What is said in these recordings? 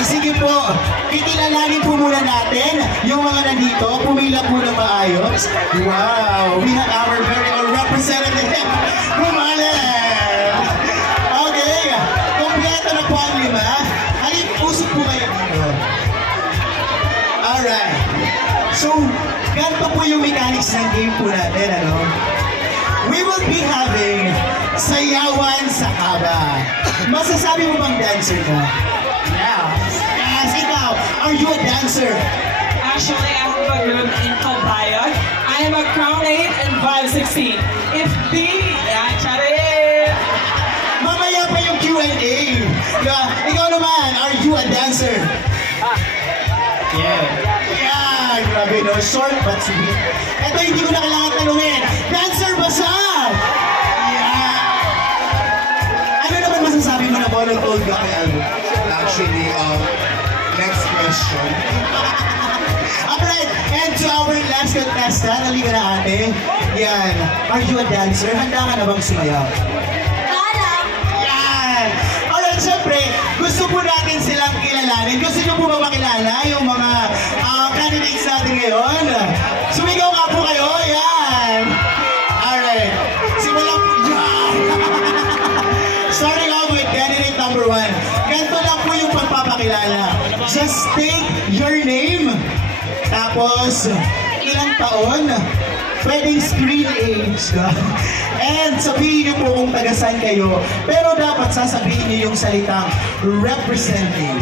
Sige po, kikilalanin po muna natin yung mga nandito. Pumila po na maayos. Wow, we have our very own representative. Kumalen! Okay, kompleto na po ang lima. Halip, usap po kayo dito. Alright. So, ganito po yung mechanics ng game po natin, ano? We will be having sayawan sa kaba. Masasabi mo bang dancer ka? Yeah. Yes, ikaw. Are you a dancer? Actually, I have a group in Kabayan. I am a Crown 8 and 516. If the... Yeah, charit! Mamaya pa yung Q&A. Ikaw naman, are you a dancer? Yeah. Yeah, grabe no. Short but sweet. Ito hindi ko na kailangan tanungin. Dancer ba siya? Yeah. Ano naman masasabi mo na voluntold ka kay Albo? Actually, next question. Alright, and to our last contestant, halika na ate. Yan. Are you a dancer? Handa ka na bang sumayaw? Yan. Alright, syempre, gusto po natin silang kilalanin. Gusto nyo po ba makilala yung mga candidates natin ngayon? Sumigaw nga po kayo. Yan. Alright. Simulan po. Yan. Starting off with candidate number 1. Ganito lang po yung pagpapakilala. Just state your name. Tapos, ilang taon. Pwedeng screen age. And sabihin niyo po kung taga-saan kayo. Pero dapat sasabihin niyo yung salitang representing.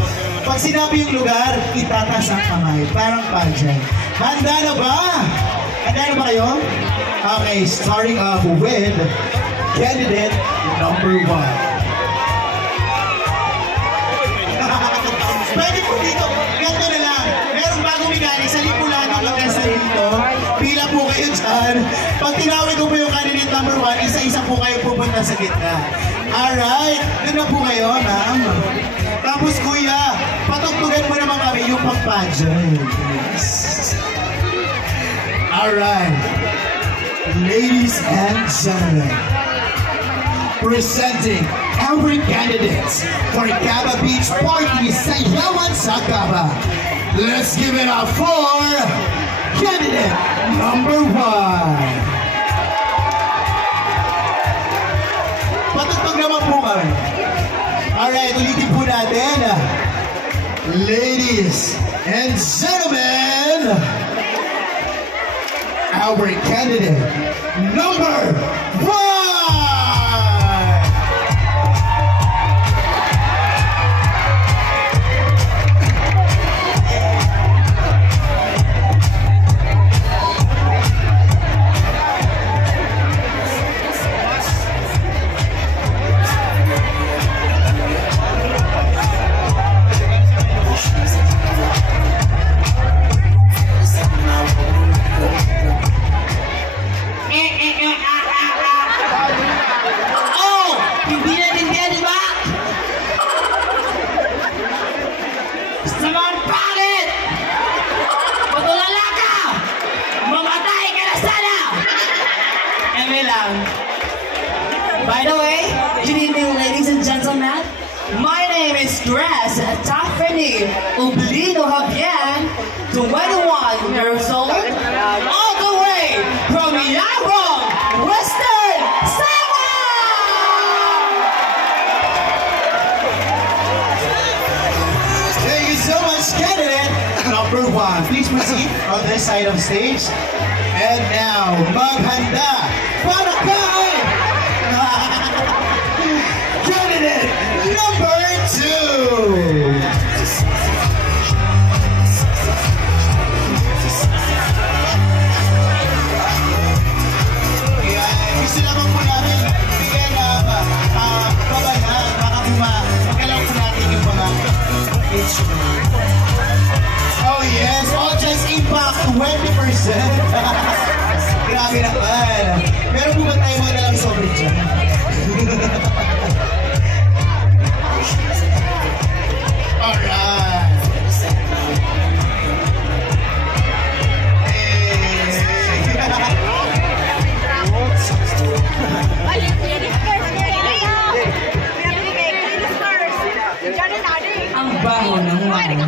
Pag sinabi yung lugar, itataas ang kamay. Parang pageant. Handa na ba? Handa na ba kayo? Okay, starting off with candidate number 1. Pwede po dito. Ganito na lang. Merong bagong mechanics. Halip po lahat ng contestant dito. Pila po kayo dyan. Pag tinawag ko po yung candidate number 1, isa-isa po kayo pupunta sa gitna. Alright. Doon na po kayo, ma'am. Tapos kuya, patugtugan mo naman kami yung pang-pageant. Alright. Ladies and gentlemen, presenting our candidates for Caba Beach Party Sayawan sa Caba. Let's give it up for candidate number 1. Patugtog naman po kami. Alright, ulitin po natin. Ladies and gentlemen, our candidate number 1. By the way, good evening, ladies and gentlemen. My name is Grace Taffany Oblido Javier, 21 years old, all the way from Yarong, Western Samar! Thank you so much, candidate number 1. Please proceed on this side of stage. And now, maghanda para kay candidate number 2. Gusto naman po namin bigyan ng babayan. Baka po magalaw po natin yung mga instrument. Oh yes, all just impact 20%. Grabe naman. Meron po ba tayo mga nalang sobre dyan? Alright. Ang baho naman.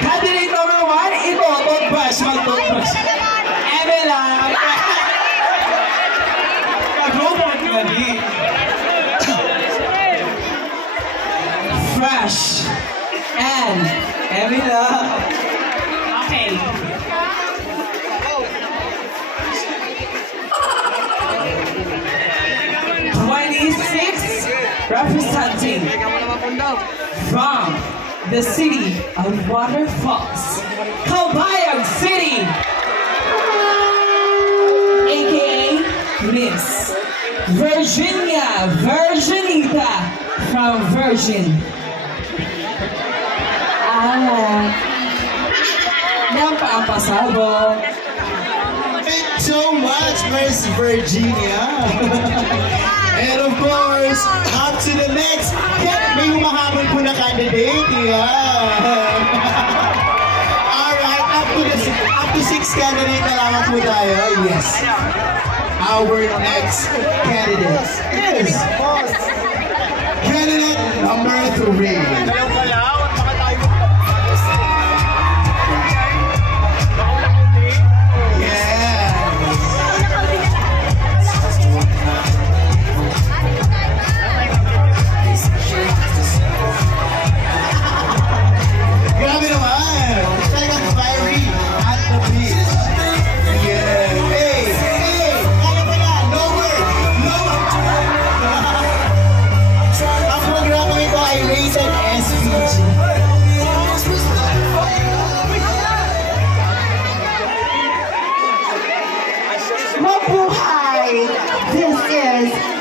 Candidate number 1, ito, toothbrush, mag-toothbrush. Eme lang. Mag-robot gabi. Fresh. And, eme lang. Okay. Representing from the city of waterfalls, Kabayag City, aka Miss Virginia Virginita from Virgin. Nampapasabog. Thank you so much, Miss Virginia. And of course, up to the next, may humahabol po na candidate. Yeah. Alright, up to 6 candidate na lamang po tayo. Yes. Our next candidate is candidate number 3.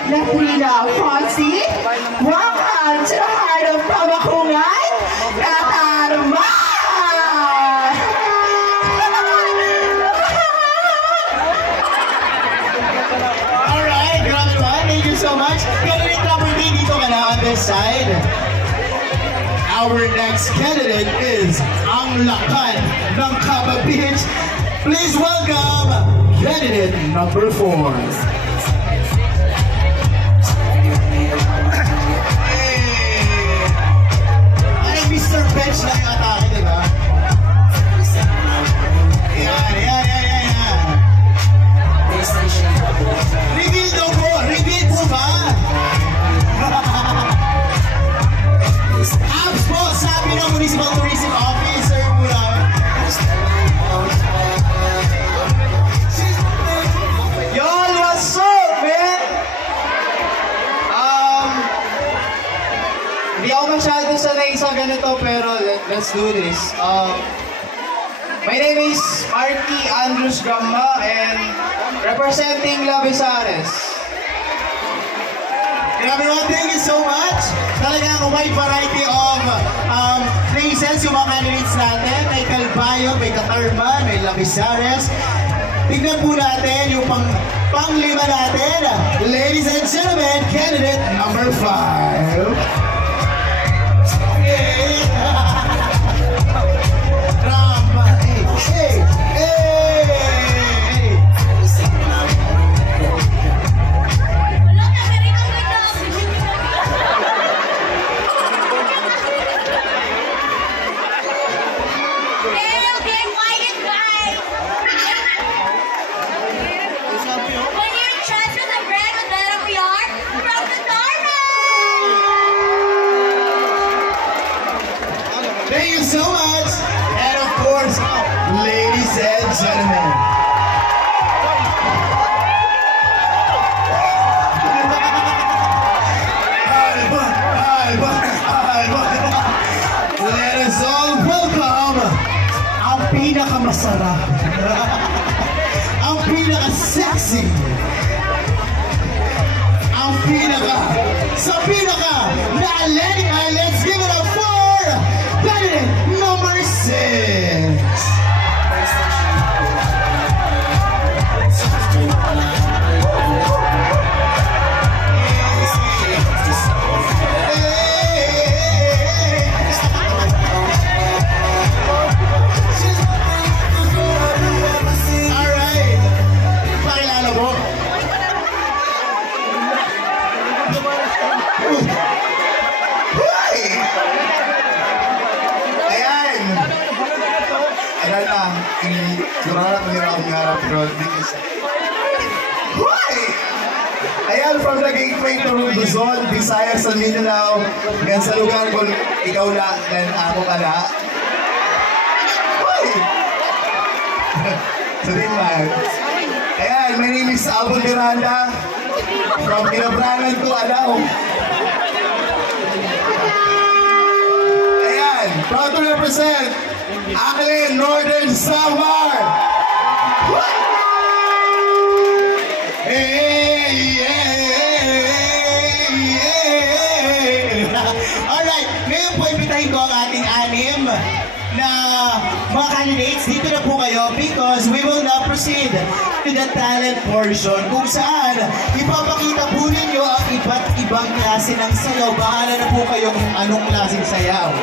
Latrina Fonsi, welcome to the heart of Pamakungan, Katarma! Alright, grabe naman. Thank you so much. Candidate number 3, dito ka na on this side. Our next candidate is ang lakan ng Caba Beach. Please welcome candidate number 4. Mr. Bench na yung atake, di ba? Yan. Reveal daw po! Reveal po ba? Abs po, sabi ng Municipal Tourism Officer po namin. Y'all, what's up, man? Hindi ako masyado sanay sa ganito, pero let's do this. My name is Marky Andrews Gamma and representing Labisares. Everyone, thank you so much. Talagang wide variety of places yung mga candidates natin. May Calbayog, may Katarman, may Labisares. Tignan po natin yung pang-5 natin. Ladies and gentlemen, candidate number 5. Thank you so much. And of course, ladies and gentlemen. Let us all welcome ang pinakamasarap, ang pinaka-sexy, ang sa pinaka na let's give it up for candidate number 6. Tagal na, sigurado ko nila akong harap, pero hindi ko siya. Hoy! Ayan, from the gateway to Luzon, Visayas, sa Mindanao, hanggang sa lugar kung ikaw na, then ako pala. Hoy! So, di ba? Ayan, my name is Albon Miranda, from Kinabrangan to Alao. Ayan, proud to represent Allen Northern Samar. Alright, ngayon po ibitahin ko ang ating anim na mga candidates. Dito na po kayo because we will now proceed to the talent portion kung saan ipapakita po ninyo ang iba't ibang klase ng sayaw. Bahala na po kayo kung anong klaseng sayaw.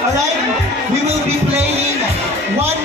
Alright, we will be playing one